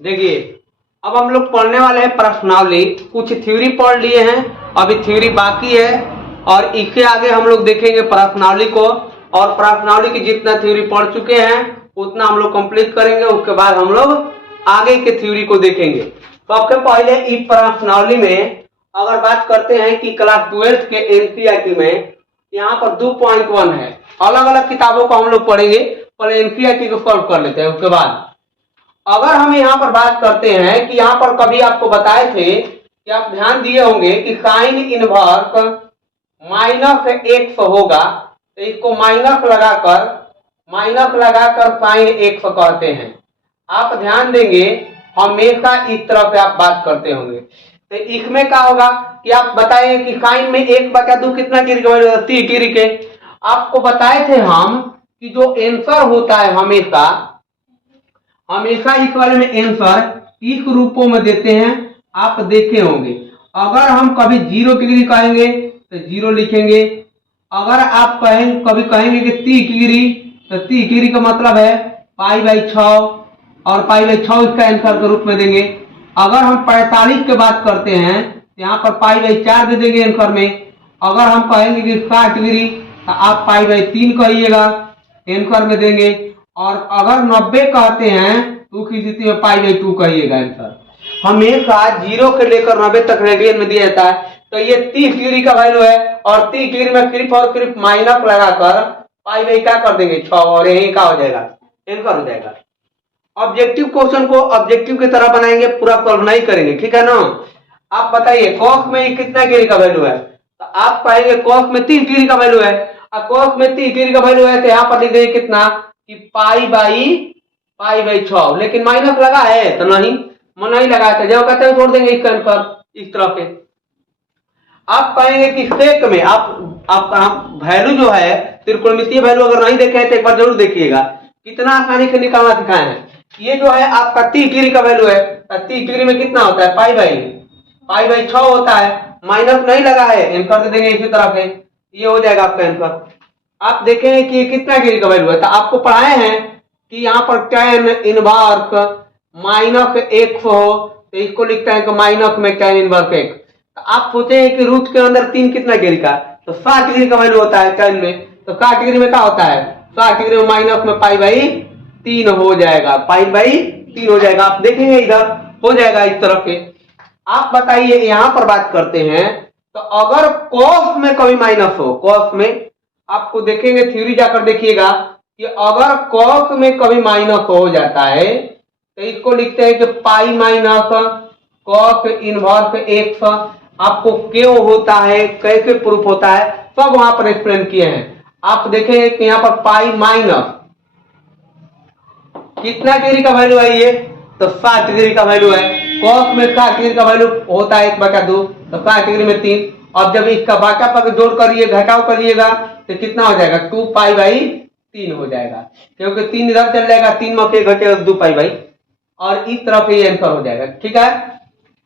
देखिए, अब हम लोग पढ़ने वाले हैं प्रश्नावली। कुछ थ्योरी पढ़ लिए हैं, अभी थ्योरी बाकी है और इसके आगे हम लोग देखेंगे प्रश्नावली को। और प्रश्नावली की जितना थ्योरी पढ़ चुके हैं उतना हम लोग कंप्लीट करेंगे। उसके बाद हम लोग आगे के थ्योरी को देखेंगे। सबसे पहले इस प्रश्नावली में अगर बात करते हैं कि क्लास 12 के एनसीईआरटी में यहाँ पर 2.1 है। अलग अलग किताबों को हम लोग पढ़ेंगे, पहले एनसीईआरटी को सॉल्व कर लेते हैं। उसके बाद अगर हम यहाँ पर बात करते हैं कि यहाँ पर कभी आपको बताए थे कि आप ध्यान दिए होंगे कि साइन इनवर्स -x होगा, तो इसको माइनस लगाकर साइन x कहते हैं। आप ध्यान देंगे हमेशा इस तरह से आप बात करते होंगे। तो इसमें क्या होगा कि आप बताएं कि साइन में 1/2 कितना डिग्री का वैल्यू, 30 डिग्री के। आपको बताए थे हम कि जो आंसर होता है हमेशा इस वाले में आंसर इस रूपों में देते हैं। आप देखे होंगे अगर हम कभी 0 डिग्री कहेंगे तो 0 लिखेंगे। अगर आप कभी कहेंगे कि 30 डिग्री, तो 30 डिग्री का मतलब है π/6 और π/6 इसका आंसर के रूप में देंगे। अगर हम 45 की बात करते हैं तो यहाँ पर π/4 दे देंगे आंसर में। अगर हम कहेंगे कि 60 डिग्री तो आप π/3 कहिएगा, आंसर में देंगे। और अगर 90 कहते हैं तो उस स्थिति में π/2 कहिएगा आंसर। हमेशा 0 से लेकर 90 तक रेडियन में दिया जाता है। तो ये 30 डिग्री का वैल्यू है और 30 डिग्री में सिर्फ और सिर्फ माइनस लगाकर π/क्या कर देंगे 6 और यही का हो जाएगा, आंसर हो जाएगा। ऑब्जेक्टिव क्वेश्चन को ऑब्जेक्टिव की तरह बनाएंगे, पूरा सॉल्व नहीं करेंगे, ठीक है ना। आप बताइए cos में कितना डिग्री का वैल्यू है, तो आप कहेंगे cos में 30 डिग्री का वैल्यू है। और cos में 30 डिग्री का वैल्यू है तो यहाँ पर लिख देंगे कितना कि π/6, लेकिन माइनस लगा है तो नहीं लगा है, जब कहते हैं छोड़ देंगे इसका आंसर इस तरह से। आप कहेंगे कि सेक में आप वैल्यू जो है त्रिकोणमितीय वैल्यू अगर नहीं देखे तो एक बार जरूर देखिएगा, कितना आसानी से निकालना सिखाए हैं। ये जो है आपका 30 डिग्री का वैल्यू है, 30 डिग्री में कितना होता है π/6 होता है, माइनस नहीं लगा है, आंसर दे देंगे इसी तरह से, ये हो जाएगा आपका आंसर। आप देखेंगे कि कितना डिग्री का वैल्यू है, तो आपको पढ़ाए हैं कि यहाँ पर tan इनवर्स -x हो तो इसको लिखते हैं कि माइनस में tan इनवर्स x। तो आप सोचे हैं कि रूट के अंदर 3 कितना डिग्री का, तो 60 डिग्री का वैल्यू होता है tan में। तो 60 डिग्री में क्या होता है, 60 डिग्री में माइनस में π/3 हो जाएगा, π/3 हो जाएगा। आप देखेंगे इधर हो जाएगा इस तरह से। आप बताइए यहां पर बात करते हैं, तो अगर cos में कभी माइनस हो, cos में आपको देखेंगे थ्योरी जाकर देखिएगा कि अगर cos में कभी माइनस हो जाता है तो इसको लिखते हैं कि π-cos इनवर्स x। आपको क्यों होता है, कैसे प्रूफ होता है, सब वहां पर एक्सप्लेन किए हैं। आप देखेंगे कि यहाँ पर पाई माइनस कितना डिग्री का वैल्यू है, ये तो 60 डिग्री का वैल्यू है। cos में 60 डिग्री का वैल्यू होता है 1/2, तो 60 डिग्री में 3। अब जब इसका बाका पर जोड़ करिए, घटाव करिएगा तो कितना हो जाएगा 2π/3 हो जाएगा, क्योंकि 3 इधर चल जाएगा, 3 में से घटेगा 2π/, और इस तरफ ये आंसर हो जाएगा, ठीक है।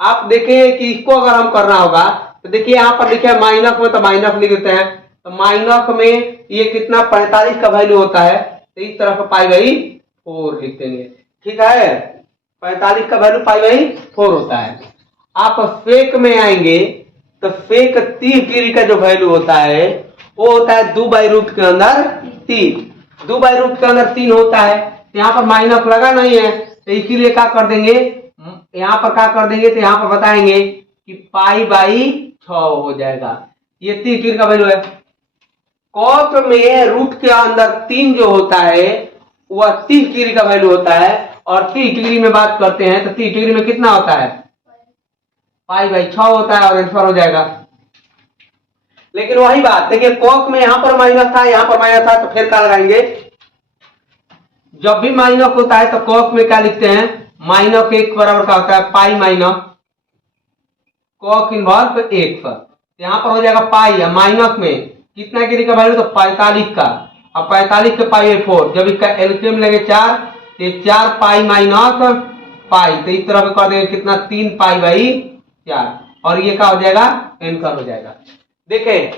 आप देखिए कि इसको अगर हम करना होगा तो देखिए यहाँ पर लिखे है माइनस में, तो माइनस लिख देते हैं। तो माइनस में ये कितना 45 का वैल्यू होता है, तो इस तरफ π/4 लिख देंगे, ठीक है। 45 का वैल्यू π/4 होता है। आप सेक में आएंगे तो सेक 30 डिग्री का जो वैल्यू होता है वो होता है 2/रूट के अंदर 3, 2/रूट के अंदर 3 होता है। यहाँ पर माइनस लगा नहीं है, तो इसीलिए क्या कर देंगे, यहाँ पर क्या कर देंगे, तो यहाँ पर बताएंगे कि π/6 हो जाएगा। ये 30 डिग्री का वैल्यू है। cos में रूट के अंदर 3 जो होता है वह 30 डिग्री का वैल्यू होता है, और 30 डिग्री में बात करते हैं तो 30 डिग्री में कितना होता है π/6 होता है, और आंसर हो जाएगा। लेकिन वही बात देखिए, cos में यहां पर माइनस था, यहां पर माइनस था, तो फिर क्या लगाएंगे, जब भी माइनस होता है तो cos में क्या लिखते हैं, -x बराबर क्या होता है π- cos इनवर्स x। यहां पर हो जाएगा पाई, माइनस में कितना डिग्री का वैल्यू, तो 45 का, अब 45 के π/4, जब इसका एलसीएम लेंगे 4, तो 4 पाई माइनस पाई, तो इस तरह कर देंगे कितना 3π/4, और ये क्या हो जाएगा, आंसर हो जाएगा। देखें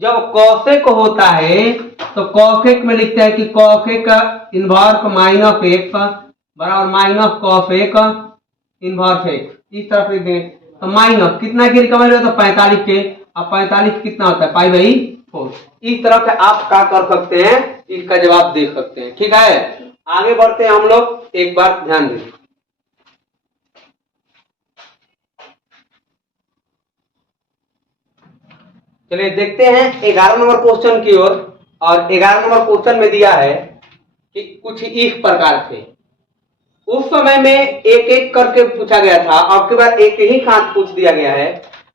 जब कॉसेक होता है तो कॉसेक में लिखते हैं कि कॉसेक इनवर्स -x बराबर माइनस कॉस एक इनवर्स एक, इस तरफ लिख देंगे। तो माइनस कितना की रिकवरी होता है, 45 के। अब 45 कितना होता है, पाई बाई 4। इस तरह से आप क्या कर सकते हैं, इसका जवाब दे सकते हैं। ठीक है, आगे बढ़ते हैं हम लोग, एक बार ध्यान दें। चलिए देखते हैं 11 नंबर क्वेश्चन की ओर। और 11 नंबर क्वेश्चन में दिया है कि कुछ इस प्रकार से, उस समय में एक एक करके पूछा गया था, अब के बाद एक ही साथ पूछ दिया गया है।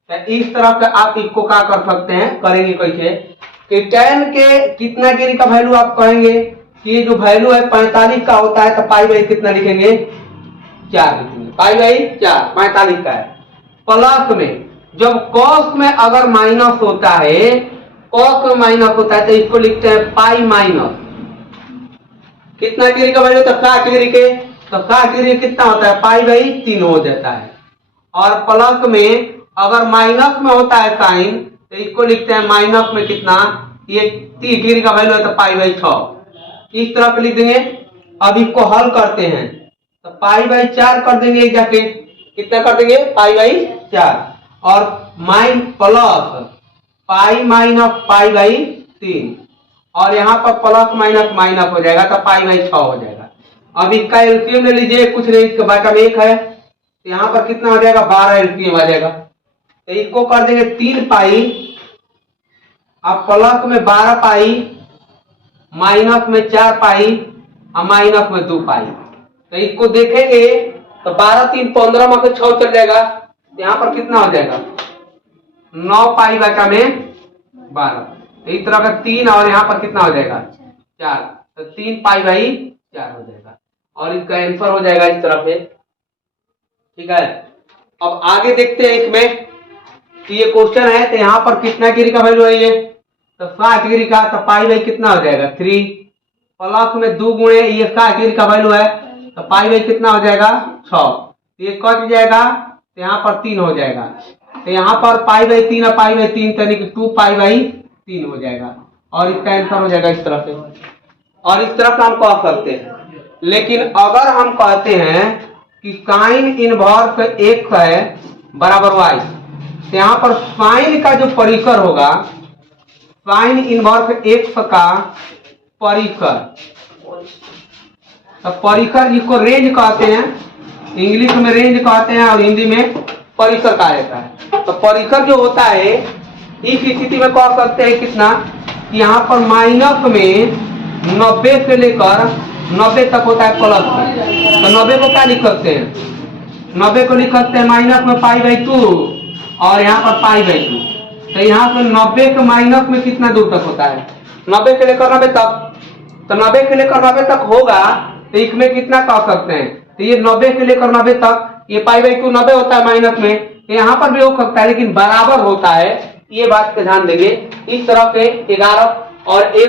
तो इस तरह का आप इसको क्या कर सकते हैं, करेंगे कैसे कि tan के कितना गिरी का वैल्यू आप कहेंगे कि जो वैल्यू है 45 का होता है, तो पाई बाई कितना लिखेंगे, 4 लिखेंगे। पाई बाई 4 45 का है। प्लस में जब कॉस में अगर माइनस होता है, कॉस में माइनस होता है, तो इसको लिखते हैं पाई माइनस कितना डिग्री का वैल्यू होता है, 60 डिग्री के। तो 60 डिग्री कितना होता है, पाई बाई 3 हो जाता है। और प्लस में अगर माइनस में होता है साइन, तो इसको लिखते हैं माइनस में कितना, ये 30 डिग्री का वैल्यू है, तो पाई बाई 6 इस तरह लिख देंगे। अब इसको हल करते हैं तो पाई बाई 4 कर देंगे, जाके कितना कर देंगे, पाई बाई 4। और mine plus pi minus pi by 3, और यहाँ पर प्लस माइनस माइनस हो जाएगा, तो पाई बाई 6 हो जाएगा। अब इसका एलसीएम ले लीजिए, कुछ नहीं, इसके बाटा में 1 है, तो यहाँ पर कितना हो जाएगा, 12 एलसीएम आ जाएगा। तो इसको कर देंगे 3 पाई, अब प्लस में 12 पाई, माइनस में 4 पाई, और माइनस में 2 पाई। तो इसको देखेंगे तो 12 3 15 में से 6 चल जाएगा, यहाँ पर कितना हो जाएगा, 9 पाई बाटा में 12। तो इस तरह का 3, और यहाँ पर कितना हो जाएगा, 4। तो 3 पाई बाई 4 हो जाएगा, और इसका आंसर हो जाएगा इस तरह से। ठीक है, अब आगे देखते हैं इसमें कि ये क्वेश्चन है, तो यहाँ पर कितना डिग्री का वैल्यू है, ये तो 60 डिग्री का। तो पाई बाई कितना हो जाएगा, 3, प्लस में 2 गुणे ये 60 डिग्री का वैल्यू है, तो पाई बाई कितना हो जाएगा, 6। ये कट जाएगा, तो यहाँ पर 3 हो जाएगा। तो यहाँ पर पाई बाई 3 और पाई बाई 3 यानी कि 2 पाई बाई 3 हो जाएगा, और इसका आंसर हो जाएगा इस तरह से। और इस तरह से हम कह सकते हैं। लेकिन अगर हम कहते हैं कि साइन इनवर्स x है बराबर y, तो यहाँ पर साइन का जो परिकर होगा, साइन इनवर्स x का परिकर, तो परिकर जिसको रेंज कहते हैं, इंग्लिश में रेंज कहते हैं और हिंदी में परिकर कहा जाता है। तो परिकर जो होता है, इस स्थिति में कह सकते हैं कितना, यहाँ पर माइनस में 90 से लेकर 90 तक होता है प्लस में। तो 90 को क्या लिख सकते हैं, 90 को लिख सकते हैं माइनस में पाई बाई 2, और यहाँ पर पाई बाई 2। तो यहाँ से 90 के माइनस में कितना दूर तक होता है, 90 से लेकर 90 तक। तो 90 से लेकर 90 तक होगा, तो इसमें कितना कह सकते हैं, तो ये 90 से लेकर 90 तक, ये पाई बाई 2 90 होता है माइनस में, तो यहाँ पर भी हो सकता है, लेकिन बराबर होता है, ये बात पे ध्यान देंगे। इस तरह से 11 और 1